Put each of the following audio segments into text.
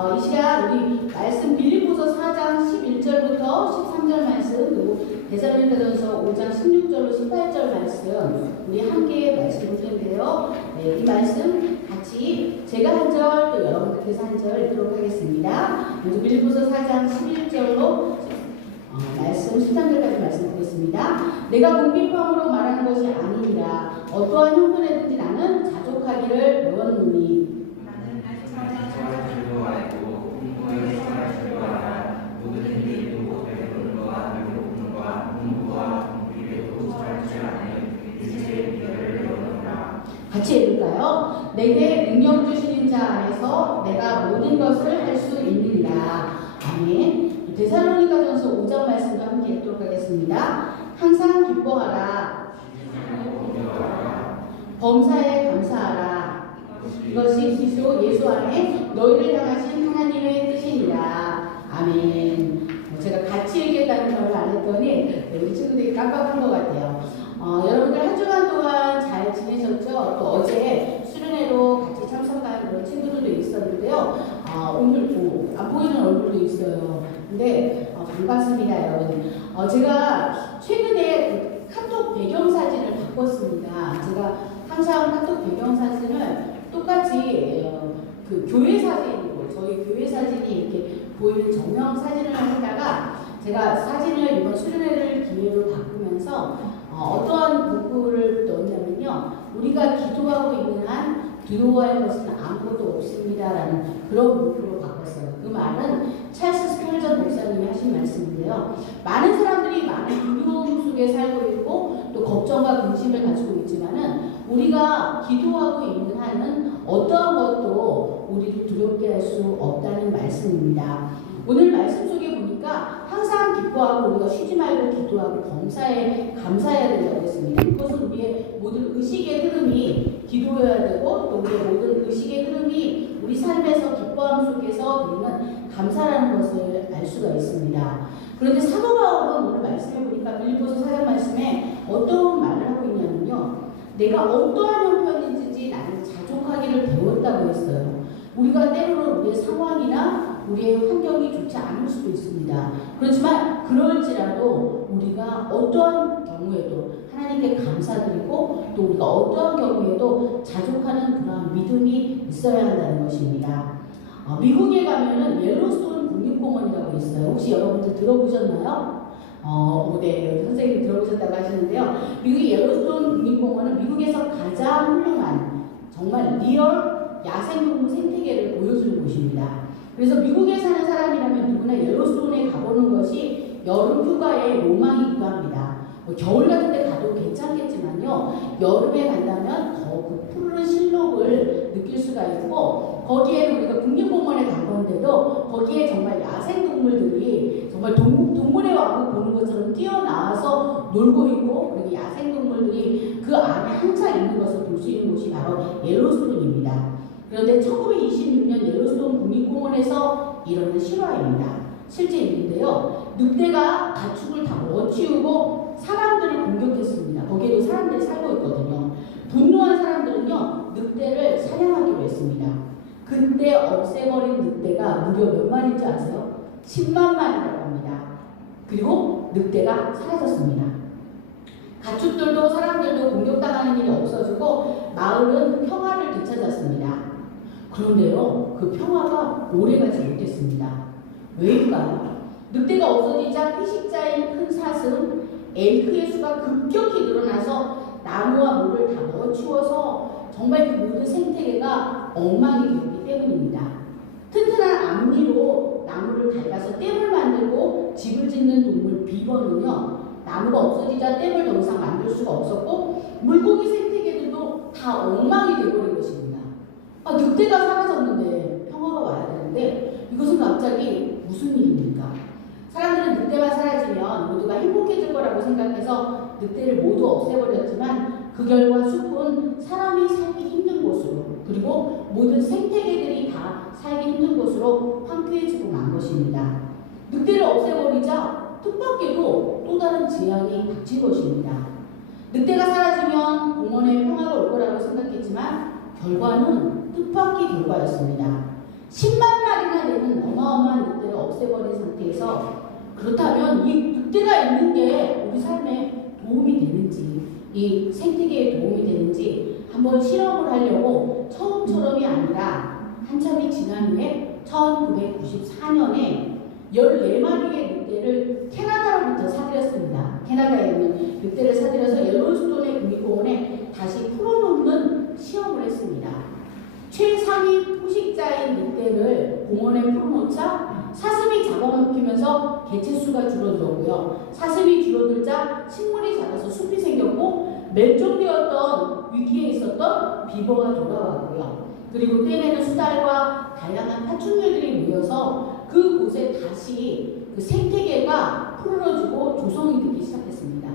이 시간 우리 말씀 빌립보서 4장 11절부터 13절 말씀, 그리고 데살로니가전서 5장 16절로 18절 말씀 우리 함께 말씀 보시는데요. 이 말씀 같이 제가 한 절, 또 여러분들께서 한 절 읽도록 하겠습니다. 먼저 빌립보서 4장 11절로 말씀 13절까지 말씀 보겠습니다. 내가 공비함으로 말하는 것이 아니니라. 어떠한 형편에든지 나는 자족하기를 배웠노니. 같이 읽을까요? 내게 능력 주시는 자 안에서 내가 모든 것을 할 수 있느니라. 아멘. 데살로니가전서 5장 말씀도 함께 읽도록 하겠습니다. 항상 기뻐하라. 범사에 감사하라. 이것이 그리스도 예수 안에 너희를 향하신 하나님의 뜻이니라. 아멘. 제가 같이 읽겠다는 말을 안 했더니 우리 친구들이 깜빡한 것 같아요. 여러분들 한 주간 동안 잘 지내셨죠? 또 어제 수련회로 같이 참석한 그런 친구들도 있었는데요. 오늘 안 보이는 얼굴도 있어요. 근데 반갑습니다, 여러분. 제가 최근에 카톡 배경사진을 바꿨습니다. 제가 항상 카톡 배경사진을 똑같이 그 교회 사진이고 저희 교회 사진이 이렇게 보이는 정형 사진을 하다가 제가 사진을 이번 수련회를 기회로 바꾸면서 어떠한 문구를 넣었냐면요. 우리가 기도하고 있는 한 두려워할 것은 아무것도 없습니다라는 그런 문구로 바꿨어요. 그 말은 찰스 스펄전 목사님이 하신 말씀인데요. 많은 사람들이 많은 두려움 속에 살고 있고 또 걱정과 근심을 가지고 있지만은 우리가 기도하고 있는 한은 어떠한 것도 우리를 두렵게 할 수 없다는 말씀입니다. 오늘 말씀 속에 보니까 항상 기뻐하고 우리가 쉬지 말고 기도하고 범사에 감사해야 된다고 했습니다. 그것은 우리의 모든 의식의 흐름이 기도해야 되고 또 우리의 모든 의식의 흐름이 우리 삶에서 기뻐함 속에서 우리는 감사라는 것을 알 수가 있습니다. 그런데 사도 바울은 오늘 말씀해 보니까 빌립보서 4장 말씀에 어떤 말을 하고 있냐면요. 내가 어떠한 형편인지 나는 자족하기를 배웠다고 했어요. 우리가 때로는 우리의 상황이나 우리의 환경이 좋지 않을 수도 있습니다. 그렇지만 그럴지라도 우리가 어떠한 경우에도 하나님께 감사드리고 또 우리가 어떠한 경우에도 자족하는 그러한 믿음이 있어야 한다는 것입니다. 미국에 가면은 옐로스톤 국립공원이라고 있어요. 혹시 여러분들 들어보셨나요? 네, 선생님이 들어보셨다고 하시는데요. 미국 옐로스톤 국립공원은 미국에서 가장 훌륭한 정말 리얼 야생동물 생태계를 보여주는 곳입니다. 그래서 미국에 사는 사람이라면 누구나 옐로스톤에 가보는 것이 여름 휴가의 로망이기도 합니다. 겨울 같은 데 가도 괜찮겠지만요. 여름에 간다면 더 그 푸른 실록을 느낄 수가 있고 거기에 우리가 국립공원에 간 건데도 거기에 정말 야생동물들이 정말 동물의 왕국 보는 것처럼 뛰어나와서 놀고 있고 그리고 야생동물들이 그 안에 항상 있는 것을 볼 수 있는 곳이 바로 옐로스톤입니다. 그런데 1926년 옐로스톤 국립공원에서 일어난 실화입니다. 실제 일인데요. 늑대가 가축을 다 먹어치우고 사람들을 공격했습니다. 거기에도 사람들이 살고 있거든요. 분노한 사람들은요. 늑대를 사냥하기로 했습니다. 그때 없애버린 늑대가 무려 몇 마리인지 아세요? 10만 마리라고 합니다. 그리고 늑대가 사라졌습니다. 가축들도 사람들도 공격당하는 일이 없어지고 마을은 평화를 되찾았습니다. 그런데요, 그 평화가 오래가지 못했습니다. 왜일까요? 늑대가 없어지자 피식자인 큰 사슴, 엘크의 수가 급격히 늘어나서 나무와 물을 다 먹어치워서 정말 그 모든 생태계가 엉망이 되었기 때문입니다. 튼튼한 앞니로 나무를 닳아서 댐을 만들고 집을 짓는 동물 비버는요, 나무가 없어지자 댐을 더 이상 만들 수가 없었고 물고기 생태계들도 다 엉망이 되어버린 것입니다. 늑대가 사라졌는데 평화가 와야 되는데 이것은 갑자기 무슨 일입니까? 사람들은 늑대만 사라지면 모두가 행복해질 거라고 생각해서 늑대를 모두 없애버렸지만 그 결과 숲은 사람이 살기 힘든 곳으로 그리고 모든 생태계들이 다 살기 힘든 곳으로 황폐해지고 만 것입니다. 늑대를 없애버리자 뜻밖에도 또 다른 재앙이 닥친 것입니다. 늑대가 사라지면 공원에 평화가 올 거라고 생각했지만 결과는 뜻밖의 결과였습니다. 10만 마리나 되는 어마어마한 늑대를 없애버린 상태에서 그렇다면 이 늑대가 있는 게 우리 삶에 도움이 되는지, 이 생태계에 도움이 되는지 한번 실험을 하려고 처음처럼이 아니라 한참이 지난 후에 1994년에 14마리의 늑대를 캐나다로부터 사들였습니다. 캐나다에 있는 늑대를 사들여서 옐로스톤의 국립공원에 다시 풀어놓는 시험을 했습니다. 최상위 포식자인 늑대를 공원에 풀어놓자 사슴이 잡아먹히면서 개체수가 줄어들었고요. 사슴이 줄어들자 식물이 자라서 숲이 생겼고 멸종되었던 위기에 있었던 비버가 돌아왔고요. 그리고 떼내는 수달과 다양한 파충류들이 모여서 그곳에 다시 그 생태계가 푸르러지고 조성이 되기 시작했습니다.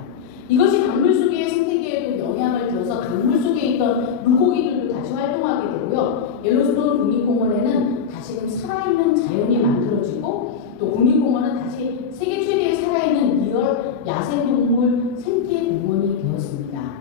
이것이 강물 속의 생태계에도 영향을 주어서 강물 속에 있던 물고기들도 다시 활동하게 되고요. 옐로스톤 국립공원에는 다시금 살아있는 자연이 만들어지고 또 국립공원은 다시 세계 최대의 살아있는 리얼 야생동물 생태공원이 되었습니다.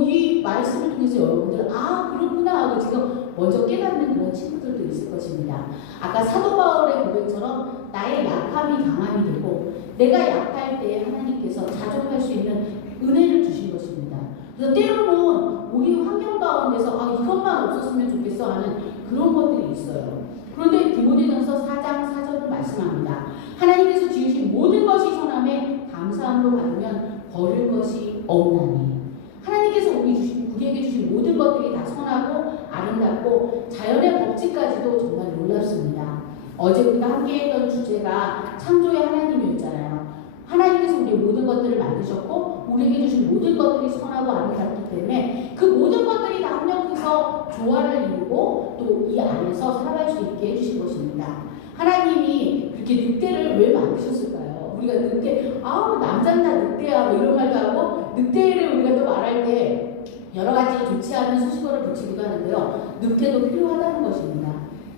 이 말씀을 통해서 여러분들 그렇구나 하고 지금 먼저 깨닫는 그런 친구들도 있을 것입니다. 아까 사도 바울의 고백처럼 나의 약함이 강함이 되고 내가 약할 때 하나님께서 자족할 수 있는 은혜를 주신 것입니다. 그래서 때로는 우리 환경 가운데서 이것만 없었으면 좋겠어 하는 그런 것들이 있어요. 그런데 디모데전서 4장 4절을 말씀합니다. 하나님께서 지으신 모든 것이 선함에 감사함으로 받으면 버릴 것이 없나니. 하나님께서 우리에게 주신 모든 것들이 다 선하고 아름답고 자연의 법칙까지도 정말 놀랍습니다. 어제 우리가 함께 했던 주제가 창조의 하나님이었잖아요. 하나님께서 우리의 모든 것들을 만드셨고 우리에게 주신 모든 것들이 선하고 아름답기 때문에 그 모든 것들이 다 합력해서 조화를 이루고 또 이 안에서 살아갈 수 있게 해주신 것입니다. 하나님이 그렇게 늑대를 왜 만드셨을까요? 우리가 늑대, 남자는 다 늑대야 이런 말도 하고 늑대를 우리가 또 말할 때 여러 가지 좋지 않은 수식어를 붙이기도 하는데요. 늑대도 필요하다는 것입니다.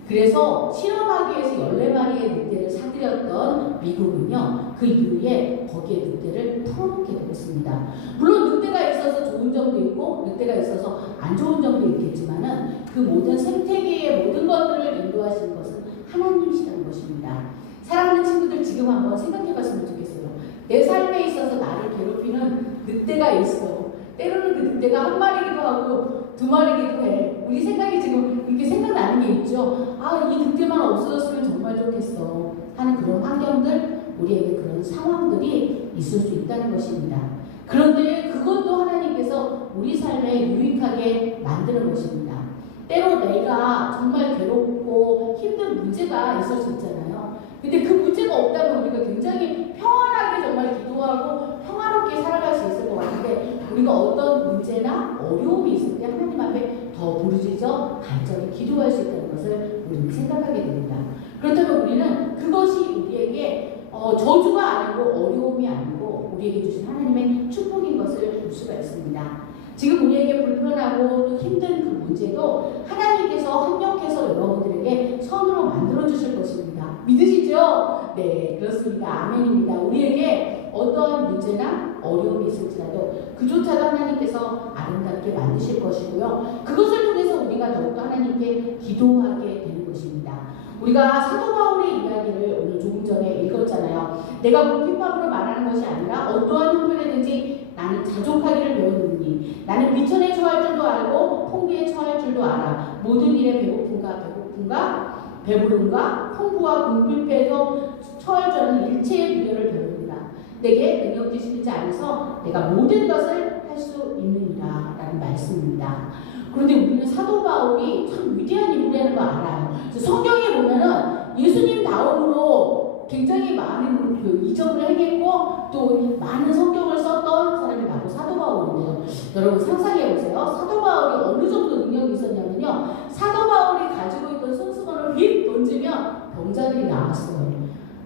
그래서 실험하기 위해서 14마리의 늑대를 사들였던 미국은요. 그 이후에 거기에 늑대를 풀어놓게 되었습니다. 물론 늑대가 있어서 좋은 점도 있고 늑대가 있어서 안 좋은 점도 있겠지만은 그 모든 생태계의 모든 것들을 인도하시는 것은 하나님이시라는 것입니다. 사랑하는 친구들 지금 한번 생각해 봤으면 좋겠어요. 내 삶에 있어서 나를 괴롭히는 늑대가 있어. 때로는 그 늑대가 한 마리기도 하고 두 마리기도 해. 우리 생각이 지금 이렇게 생각나는 게 있죠. 이 늑대만 없어졌으면 정말 좋겠어 하는 그런 환경들, 우리에게 그런 상황들이 있을 수 있다는 것입니다. 그런데 그것도 하나님께서 우리 삶에 유익하게 만드는 것입니다. 때로 내가 정말 괴롭고 힘든 문제가 있을 수 있잖아요. 근데 그 문제가 없다면 우리가 굉장히 평안하게 정말 기도하고 평화롭게 살아갈 수 있을 것 같은데 우리가 어떤 문제나 어려움이 있을 때 하나님 앞에 더 부르짖어 간절히 기도할 수 있다는 것을 우리는 생각하게 됩니다. 그렇다면 우리는 그것이 우리에게 저주가 아니고 어려움이 아니고 우리에게 주신 하나님의 축복인 것을 볼 수가 있습니다. 지금 우리에게 불편하고 또 힘든 그 문제도 하나님께서 합력해서 여러분들에게 선으로 만들어 주실 것입니다. 믿으시죠? 네, 그렇습니다. 아멘입니다. 우리에게 어떠한 문제나 어려움이 있을지라도 그조차도 하나님께서 아름답게 만드실 것이고요. 그것을 통해서 우리가 더욱더 하나님께 기도하게 되는 것입니다. 우리가 사도 바울의 이야기를 오늘 조금 전에 읽었잖아요. 내가 핍박으로 말하는 것이 아니라 어떠한 형편이든지 나는 자족하기를 배웠느니 나는 비천에 처할 줄도 알고 풍부에 처할 줄도 알아. 모든 일에 배고픔과 배부름과 풍부와 궁핍에서 처할 줄 아는 일체의 비결을 배우리라. 내게 능력 주시지 않아서 내가 모든 것을 할 수 있느니라 라는 말씀입니다. 그런데 우리는 사도 바울이 참 위대한 인물이라는 거 알아요. 성경에 보면은 예수님 다음으로 굉장히 많은 그 이적을 행했고 또 많은 성경을 썼던 사람이 바로 사도 바울인데요. 여러분 상상해 보세요. 사도 바울이 어느 정도 능력이 있었냐면요. 사도 바울이 가지고 있던 손수건을 휙 던지면 병자들이 나왔어요.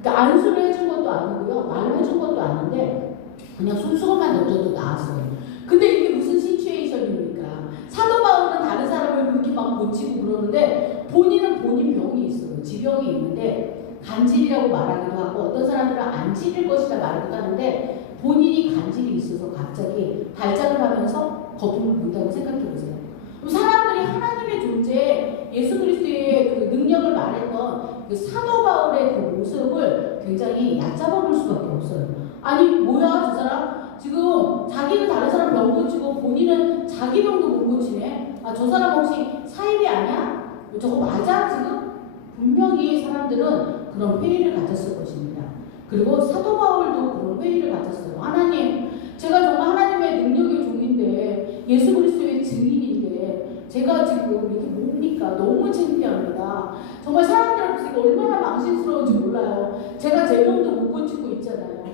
그러니까 안수를 해준 것도 아니고요. 말을 해준 것도 아닌데 그냥 손수건만 던져도 나왔어요. 근데 이게 무슨 시츄에이션입니까? 사도 바울은 다른 사람을 그렇게 막 고치고 그러는데 본인은 본인 병이 있어요. 지병이 있는데 간질이라고 말하기도 하고 어떤 사람들은 안 질릴 것이다 말하기도 하는데 본인이 간질이 있어서 갑자기 발작을 하면서 거품을 분다고 생각해 보세요. 그럼 사람들이 하나님의 존재에 예수 그리스도의 그 능력을 말했던 그 사도 바울의 그 모습을 굉장히 얕잡아 볼 수밖에 없어요. 아니 뭐야 저 사람 지금 자기는 다른 사람 병 고치고 본인은 자기 병도 못 고치네. 아 저 사람 혹시 사입이 아니야? 저거 맞아 지금? 분명히 사람들은 그런 회의를 가졌을 것입니다. 그리고 사도 바울도 그런 회의를 가졌어요. 하나님, 제가 정말 하나님의 능력의 종인데 예수 그리스도의 증인인데 제가 지금 이게 뭡니까? 너무 창피합니다. 정말 사람들 앞에서 이거 얼마나 망신스러운지 몰라요. 제가 제 병도 못 고치고 있잖아요.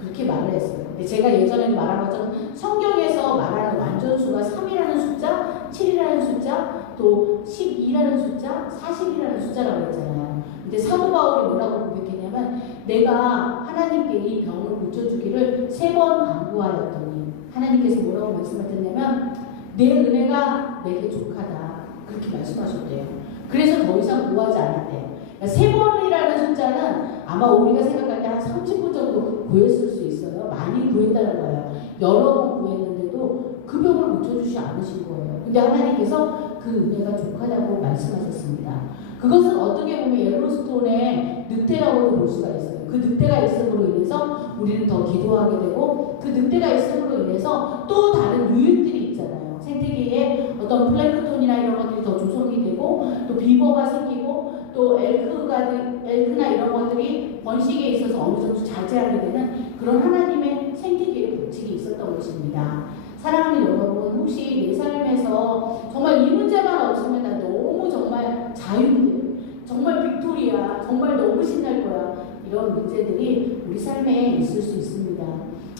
그렇게 말을 했어요. 근데 제가 예전에 말한 것처럼 성경에서 말하는 완전수가 3이라는 숫자, 7이라는 숫자, 또 12라는 숫자, 40이라는 숫자라고 했잖아요. 근데 사도 바울이 뭐라고 고백했냐면 내가 하나님께 이 병을 고쳐주기를 3번 간구하였더니 하나님께서 뭐라고 말씀하셨냐면 내 은혜가 내게 족하다. 그렇게 말씀하셨대요. 그래서 더 이상 구하지 않았대요. 그러니까 3번이라는 숫자는 아마 우리가 생각할 때 한 30분 정도 구했을 수 있어요. 많이 구했다는 거예요. 여러 번 구했는데도 그 병을 고쳐주지 않으신 거예요. 근데 하나님께서 그 은혜가 족하다고 말씀하셨습니다. 그것은 어떻게 보면 옐로스톤의 늑대라고도 볼 수가 있어요. 그 늑대가 있음으로 인해서 우리는 더 기도하게 되고 그 늑대가 있음으로 인해서 또 다른 유익들이 있잖아요. 생태계에 어떤 플랭크톤이나 이런 것들이 더 조성이 되고 또 비버가 생기고 또 엘크나 이런 것들이 번식에 있어서 어느 정도 자제하게 되는 그런 하나님의 생태계의 법칙이 있었던 것입니다. 사랑하는 여러분, 혹시 내 삶에서 정말 이 문제만 없으면 나 너무 정말 자유인데 정말 빅토리야, 정말 너무 신날 거야, 이런 문제들이 우리 삶에 있을 수 있습니다.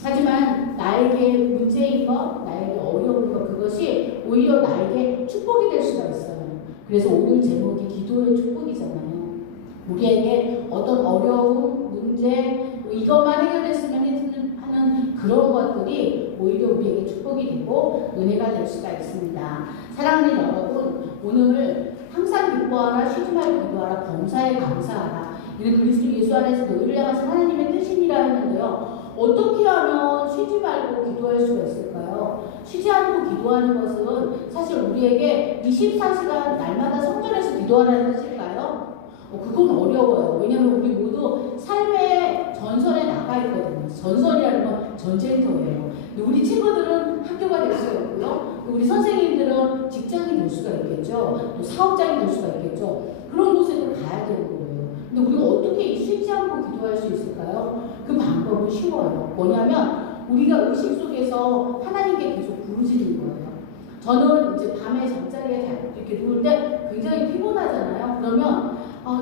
하지만 나에게 문제인 것, 나에게 어려운 것, 그것이 오히려 나에게 축복이 될 수가 있어요. 그래서 오늘 제목이 기도의 축복이잖아요. 우리에게 어떤 어려움, 문제, 이것만 해결됐으면 하는 그런 것들이 오히려 우리에게 축복이 되고 은혜가 될 수가 있습니다. 사랑하는 여러분, 오늘 항상 기뻐하라, 쉬지 말고 기도하라, 범사에 감사하라. 이는 그리스도 예수 안에서 너희를 향하신 하나님의 뜻이니라 했는데요. 어떻게 하면 쉬지 말고 기도할 수가 있을까요? 쉬지 않고 기도하는 것은 사실 우리에게 24시간 날마다 성전에서 기도하라는 뜻일까요? 그건 어려워요. 왜냐하면 우리 모두 삶의 전선에 나가 있거든요. 전선이라는 건 전쟁터예요. 우리 친구들은 학교가 될 수가 있고요. 우리 선생님들은 직장이 될 수가 있겠죠. 또 사업장이 될 수가 있겠죠. 그런 곳에도 가야 되는 거예요. 근데 우리가 어떻게 쉬지 않고 기도할 수 있을까요? 그 방법은 쉬워요. 뭐냐면 우리가 의식 속에서 하나님께 계속 부르짖는 거예요. 저는 이제 밤에 잠자리에 이렇게 누울 때 굉장히 피곤하잖아요. 그러면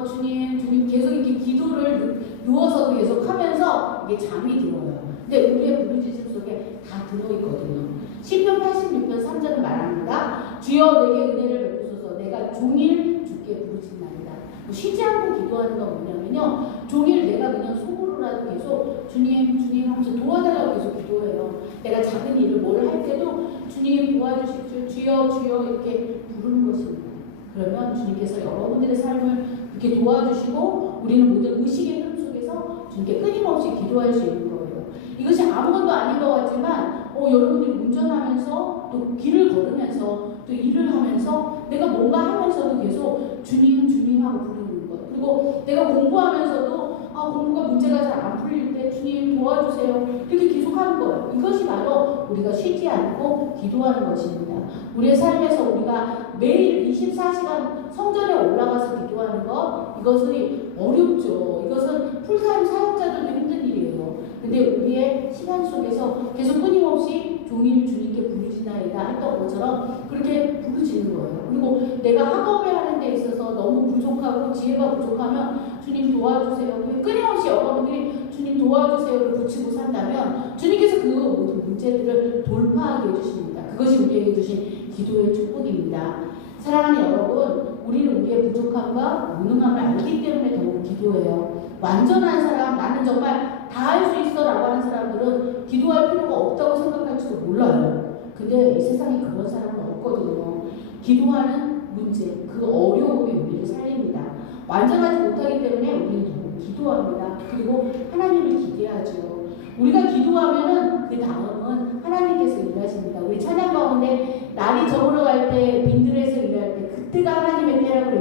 주님 계속 이렇게 기도를 누워서도 계속 하면서 이게 잠이 들어요. 근데 우리의 부르짖음 속에 다 들어있거든요. 시편 86편 3절은 말합니다. 주여 내게 은혜를 베푸소서 내가 종일 주께 부르짖나이다. 쉬지 않고 기도하는 건 뭐냐면요. 종일 내가 그냥 속으로라도 계속 주님 하면서 도와달라고 계속 기도해요. 내가 작은 일을 뭘 할 때도 주님 도와주십시오. 주여 이렇게 부르는 것입니다. 그러면 주님께서 여러분들의 삶을 이렇게 도와주시고 우리는 모든 의식의 흐름 속에서 주님께 끊임없이 기도할 수 있는 거예요. 이것이 아무것도 아닌 것 같지만 여러분들이 운전하면서 또 길을 걸으면서 또 일을 하면서 내가 뭔가 하면서도 계속 주님 하고 부르는 것. 그리고 내가 공부하면서도 공부가 문제가 잘 안 풀릴 때 주님 도와주세요. 이렇게 계속 하는 거예요. 이것이 바로 우리가 쉬지 않고 기도하는 것입니다. 우리의 삶에서 우리가 매일 24시간 성전에 올라가서 기도하는 것, 이것은 어렵죠. 이것은 풀타임 사역자들도 힘든 일이에요. 근데 우리의 시간 속에서 계속 끊임없이 종일 주님께 부르짖나이다 했던 것처럼 그렇게 부르짖는 거예요. 그리고 내가 학업에 하는 데 있어서 너무 부족하고 지혜가 부족하면 주님 도와주세요. 끊임없이 여러분들이 주님 도와주세요를 붙이고 산다면 주님께서 그 모든 문제들을 돌파하게 해주십니다. 그것이 우리에게 주신 기도의 축복입니다. 사랑하는 여러분, 우리는 우리의 부족함과 무능함을 알기 때문에 더욱 기도해요. 완전한 사람, 나는 정말 다 할 수 있어 라고 하는 사람들은 기도할 필요가 없다고 생각할지도 몰라요. 근데 이 세상에 그런 사람은 없거든요. 기도하는 문제, 그 어려움이 우리를 살립니다. 완전하지 못하기 때문에 우리는 더욱 기도합니다. 그리고 하나님을 기대하죠. 우리가 기도하면은 그 다음은 하나님께서 일하십니다. 우리 찬양 가운데 날이 저물어 갈 때 빈들에서 일할 때 그때가 하나님의 때라고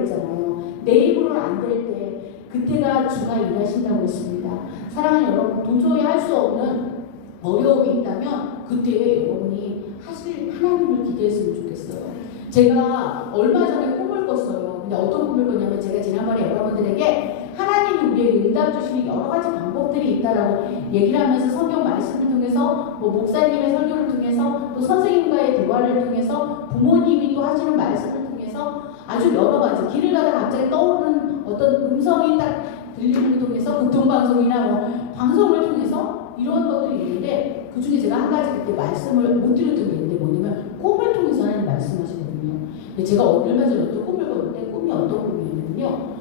그때가 주가 일하신다고 했습니다. 사랑하는 여러분, 도저히 할 수 없는 어려움이 있다면 그때 여러분이 사실 하나님을 기대했으면 좋겠어요. 제가 얼마 전에 꿈을 꿨어요. 근데 어떤 꿈을 꿨냐면 제가 지난번에 여러분들에게 하나님이 우리에게 응답 주시는 여러 가지 방법들이 있다라고 얘기를 하면서 성경 말씀을 통해서 뭐 목사님의 설교를 통해서 또 선생님과의 대화를 통해서 부모님이 또 하시는 말씀을 통해서 아주 여러 가지 길을 가다가 갑자기 떠오르는 어떤 음성이 딱 들리는 걸 통해서 교통방송이나 뭐 방송을 통해서 이런 것들이 있는데 그 중에 제가 한 가지 그때 말씀을 못 드렸던 게 있는데 뭐냐면 꿈을 통해서 하나님 말씀하시거든요. 근데 제가 얼마 전에 어떤 꿈을 꿨는데 꿈이 어떤 꿈이었냐면요.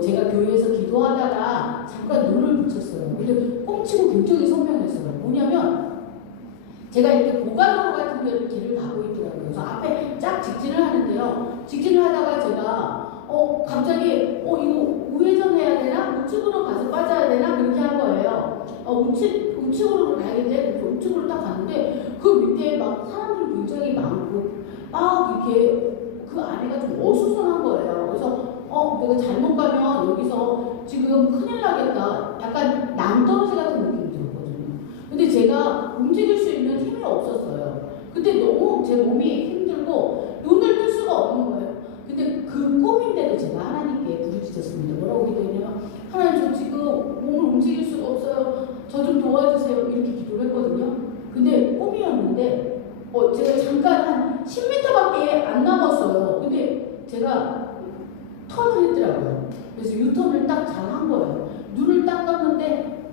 제가 교회에서 기도하다가 잠깐 눈을 붙였어요. 근데 꿈치고 굉장히 선명했어요. 뭐냐면 제가 이렇게 고가도로 같은 길을 가고 있더라고요. 그래서 앞에 쫙 직진을 하는데요. 직진을 하다가 제가 갑자기 이거 우회전해야 되나? 우측으로 가서 빠져야 되나? 그렇게 한 거예요. 우측으로 가야겠네. 그래서 우측으로 딱 갔는데 그 밑에 막 사람들이 굉장히 많고 막 이렇게 그 안에가 좀 어수선한 거예요. 그래서 내가 잘못 가면 여기서 지금 큰일 나겠다. 약간 낭떠러지 같은 느낌이 들었거든요. 근데 제가 움직일 수 있는 힘이 없었어요. 그때 너무 제 몸이 힘들고 눈을 뜰 수가 없는 거예요. 근데 그 꿈인데도 제가 하나님께 부르짖었습니다. 뭐라고 기도했냐면 하나님 저 지금 몸을 움직일 수가 없어요. 저 좀 도와주세요. 이렇게 기도를 했거든요. 근데 꿈이었는데 제가 잠깐 한 10m밖에 안 남았어요. 근데 제가 턴을 했더라고요. 그래서 유턴을 딱 잘 한 거예요. 눈을 딱 떴는데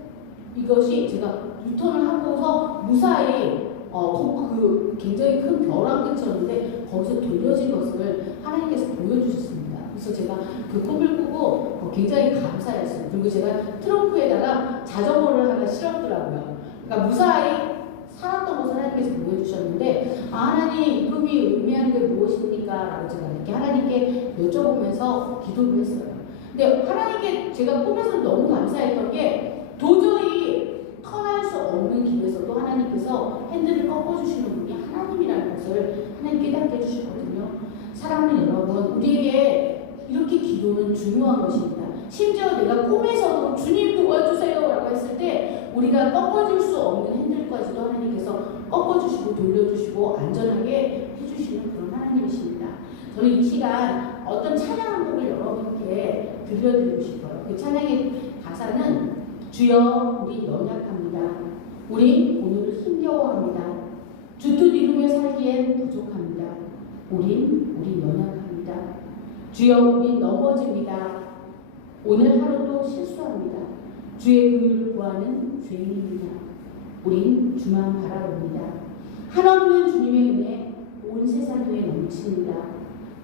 이것이 제가 유턴을 하고서 무사히 그 굉장히 큰 벼랑 끝이었는데 거기서 돌려진 것을 하나님께서 보여주셨습니다. 그래서 제가 그 꿈을 꾸고 굉장히 감사했어요. 그리고 제가 트렁크에다가 자전거를 하나 실었더라고요. 그러니까 무사히 살았던 것을 하나님께서 보여주셨는데 하나님 이 꿈이 의미하는 게 무엇입니까? 라고 제가 이렇게 하나님께 여쭤보면서 기도를 했어요. 근데 하나님께 제가 꿈에서 너무 감사했던 게 도저히 턴할 수 없는 길에서도 하나님께서 핸들을 꺾어주시는 분이 하나님이라는 것을 하나님 깨닫게 해주셨거든요. 사랑하는 여러분, 우리에게 이렇게 기도는 중요한 것입니다. 심지어 내가 꿈에서도 주님 도와주세요 라고 했을 때 우리가 꺾어줄 수 없는 핸들까지도 하나님께서 꺾어주시고 돌려주시고 안전하게 해주시는 그런 하나님이십니다. 저는 이 시간 어떤 찬양 한 곡을 여러분께 들려드리고 싶어요. 그 찬양의 가사는 주여 우리 연약합니다. 우리 오늘 힘겨워합니다. 주뜻 이루며 살기엔 부족합니다. 우린 연약합니다. 주여 우린 넘어집니다. 오늘 하루도 실수합니다. 주의 긍휼을 구하는 죄인입니다. 우린 주만 바라봅니다. 한없는 주님의 은혜 온 세상 위에 넘칩니다.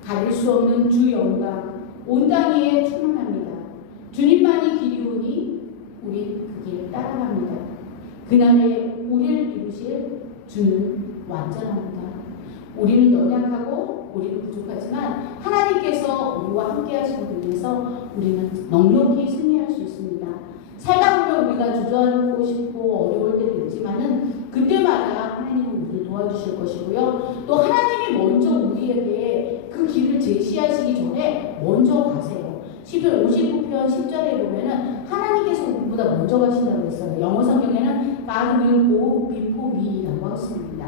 가릴 수 없는 주 영광 온 땅 위에 충만합니다. 주님만이 길이오니 우린 그 길 따라갑니다. 그날에 우리를 이루실 주는 완전합니다. 우리는 연약하고 우리는 부족하지만 하나님께서 우리와 함께 하시는 분에서 우리는 넉넉히 승리할 수 있습니다. 살다 보면 우리가 주저하고 싶고 어려울 때도 있지만은 그때마다 하나님은 우리를 도와주실 것이고요. 또 하나님이 먼저 우리에게 그 길을 제시하시기 전에 먼저 가세요. 시편 59편 10절에 보면은 하나님께서 우리보다 먼저 가신다고 했어요. 영어 성경에는 God will go before me라고 했습니다.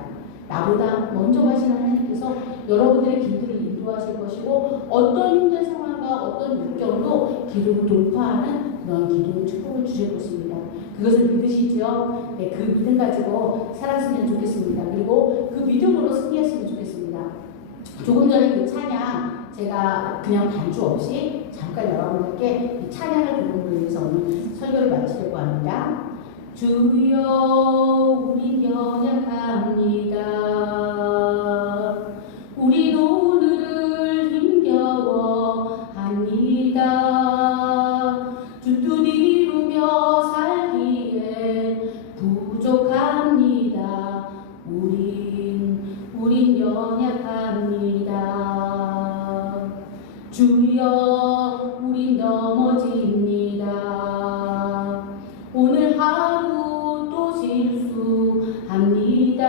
나보다 먼저 가시는 하나님께서 여러분들의 길들을 인도하실 것이고 어떤 힘든 상황과 어떤 역경도 길을 돌파하는 그런 기도의 축복을 주실 것입니다. 그것을 믿으시죠? 네, 그 믿음 가지고 살았으면 좋겠습니다. 그리고 그 믿음으로 승리했으면 좋겠습니다. 조금 전에 그 찬양 제가 그냥 반주 없이 잠깐 여러분들께 이 찬양을 부르기 위해서 오늘 설교를 마치려고 합니다. 주여 우리 연약합니다. 우리 오늘을 힘겨워합니다. 주뜻 이루며 살기에 부족합니다. 우린 연약합니다. 주여 우린 넘어집니다. 오늘 하루 또 실수합니다.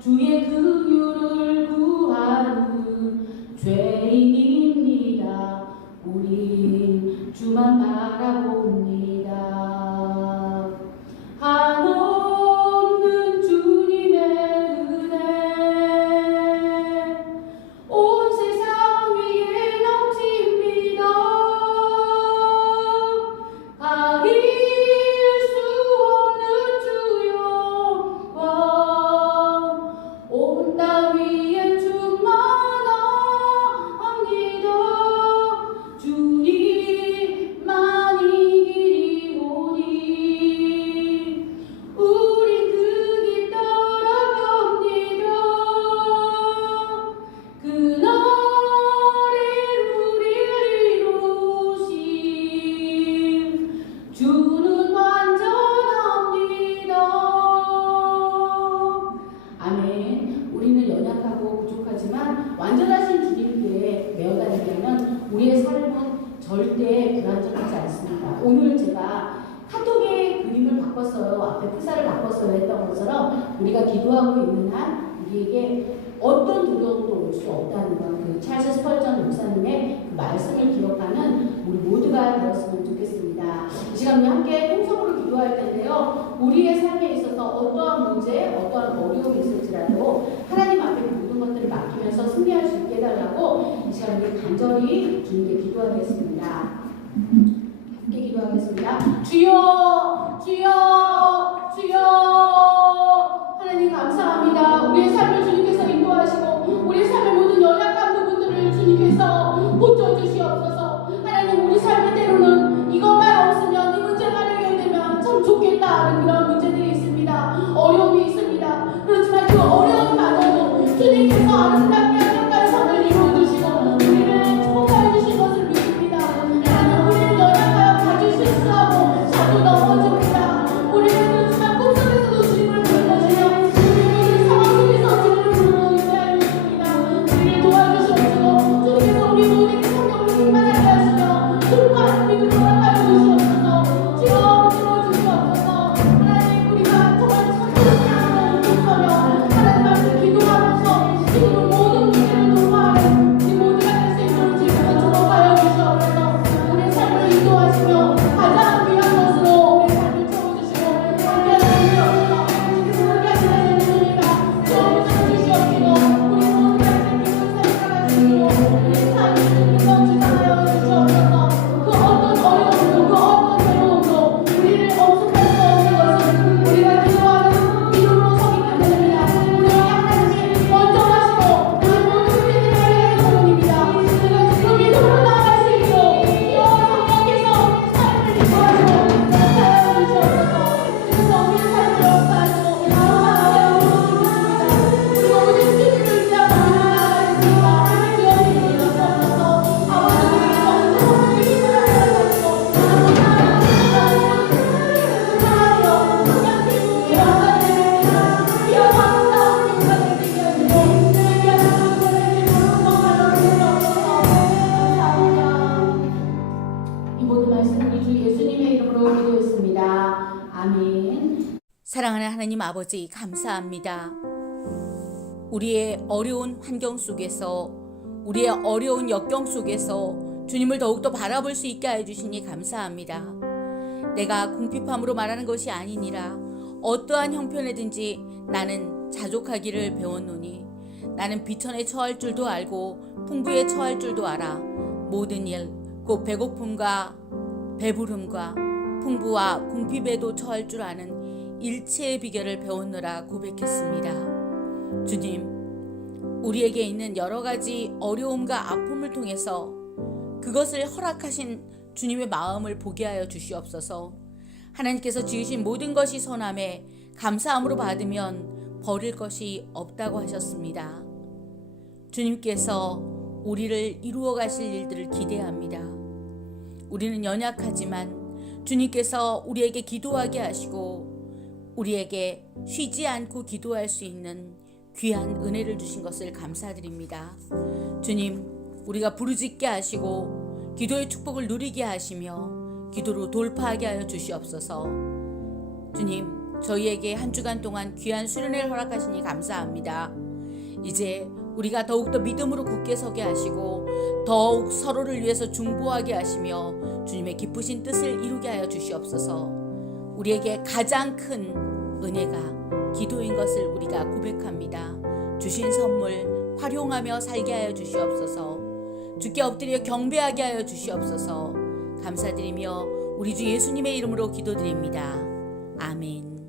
주의 긍휼을 구하는 죄인입니다. 우린 주만 바라봅니다. 한없는 주님의 은혜 온 세상 위에 넘칩니다. 가릴 수 없는 주 영광 온 땅 위에 충만합니다. 주님만이 길이오니 우리 그 길 따라갑니다. 그날에 우리를 이루신 주는 완전합니다. 아멘. 우리는 연약하고 부족하지만 완전하신 주님께 매어다니려면 우리의 삶은 절대 불완전하지 않습니다. 오늘 제가 카톡의 그림을 바꿨어요. 앞에 프사를 바꿨어요 했던 것처럼 우리가 기도하고 있는 한 우리에게 어떤 두려움도 올 수 없다는 것, 그 찰스 스펄전 목사님의 그 말씀을 기억하는 우리 모두가 되었으면 좋겠습니다. 이 시간 우리 함께 통성으로 기도할 텐데요. 우리의 삶에 있어서 어떠한 문제, 어떠한 어려움이 있을지라도 하나님 앞에 모든 것들을 맡기면서 승리할 수 있게 해달라고 이 시간 우리 간절히 주님께 기도하겠습니다. 함께 기도하겠습니다. 주여, 주여, 주여. 하나님 감사합니다. 우리의 삶을 주님께서 인도하시고 우리의 삶의 모든 연약한 부분들을 주님께서 고쳐주시옵소서. 하나님 우리 삶의 때로는 이것만 없으면 이 문제만 해결되면 참 좋겠다 하는 그런 문제들이 있습니다. 어려움이 있습니다. 그렇지만 그 어려움마저도 주님께서 아름답게 한적한 선을 이루어주시고 우리를 축복하여 주신 것을 믿습니다. 하나님 우리는 연약하여 가질 실수하고 자주 넘어집니다. 우리는 그렇지만 꿈속에서도 주님을 불러주시며 우리는 상황 속에서 주님을 부르고 있어야 하십니다. 우리를 도와주시옵소서. 주님께서 우리 모두에게 성령을 충만하게 하시며 돌파하는 믿음을 허락하여 주시옵소서. 주여 들어주시옵소서. 하나님 우리가 정말 천천히 묵묵하며 하나님 앞에 기도하면서 지금은 모든 문제를 돌파하는 우리 모두가 될 수 있도록 주님께서 축복하여 주시옵소서. 우리의 삶을 인도하시며 가장 귀한 것으로 우리의 삶을 채워주시고 함께하는 주시옵소서. 주님께서 함께하시는 주님입니다. 주여 붙여주시옵시고 우리 모두가 기쁜 삶을 살아주시고 우리 삶을 주님께서 주장하여 주시옵소서. 그 어떤 어려움도 그 어떤 괴로움도 우리를 엄습할 수 없는 것은 우리가 기도하는 믿음으로 서기 때문입니다. 우리에게 하나님이 먼저 하시고 우리 모든 문제들을 해결해 주님입니다. 우리가 그 믿음으로 나아갈 수 있도록 주여 성령께서 삶을 인도하시고 역사하여 주시옵소서. 그래서 우리의 삶을 역사하시고 아름다하게 하여 주십니다. 우리 모든 주님을 의지하고 나아가겠습니다. 주여 주시옵소서. 아버지께서 온전히 힘을 하시고 이 모든 말씀 우리 주 예수님의 이름으로 기도했습니다. 아멘. 사랑하는 하나님 아버지 감사합니다. 우리의 어려운 환경 속에서 우리의 어려운 역경 속에서 주님을 더욱더 바라볼 수 있게 해주시니 감사합니다. 내가 궁핍함으로 말하는 것이 아니니라 어떠한 형편에든지 나는 자족하기를 배웠노니 나는 비천에 처할 줄도 알고 풍부에 처할 줄도 알아. 모든 일 곧 배고픔과 배부름과 풍부와 궁핍에도 처할 줄 아는 일체의 비결을 배웠노라 고백했습니다. 주님, 우리에게 있는 여러 가지 어려움과 아픔을 통해서 그것을 허락하신 주님의 마음을 보게 하여 주시옵소서. 하나님께서 지으신 모든 것이 선함에 감사함으로 받으면 버릴 것이 없다고 하셨습니다. 주님께서 우리를 이루어 가실 일들을 기대합니다. 우리는 연약하지만 주님께서 우리에게 기도하게 하시고 우리에게 쉬지 않고 기도할 수 있는 귀한 은혜를 주신 것을 감사드립니다. 주님, 우리가 부르짖게 하시고 기도의 축복을 누리게 하시며 기도로 돌파하게 하여 주시옵소서. 주님, 저희에게 한 주간 동안 귀한 수련회를 허락하시니 감사합니다. 이제 우리가 더욱더 믿음으로 굳게 서게 하시고 더욱 서로를 위해서 중보하게 하시며 주님의 기쁘신 뜻을 이루게 하여 주시옵소서. 우리에게 가장 큰 은혜가 기도인 것을 우리가 고백합니다. 주신 선물 활용하며 살게 하여 주시옵소서. 주께 엎드려 경배하게 하여 주시옵소서. 감사드리며 우리 주 예수님의 이름으로 기도드립니다. 아멘.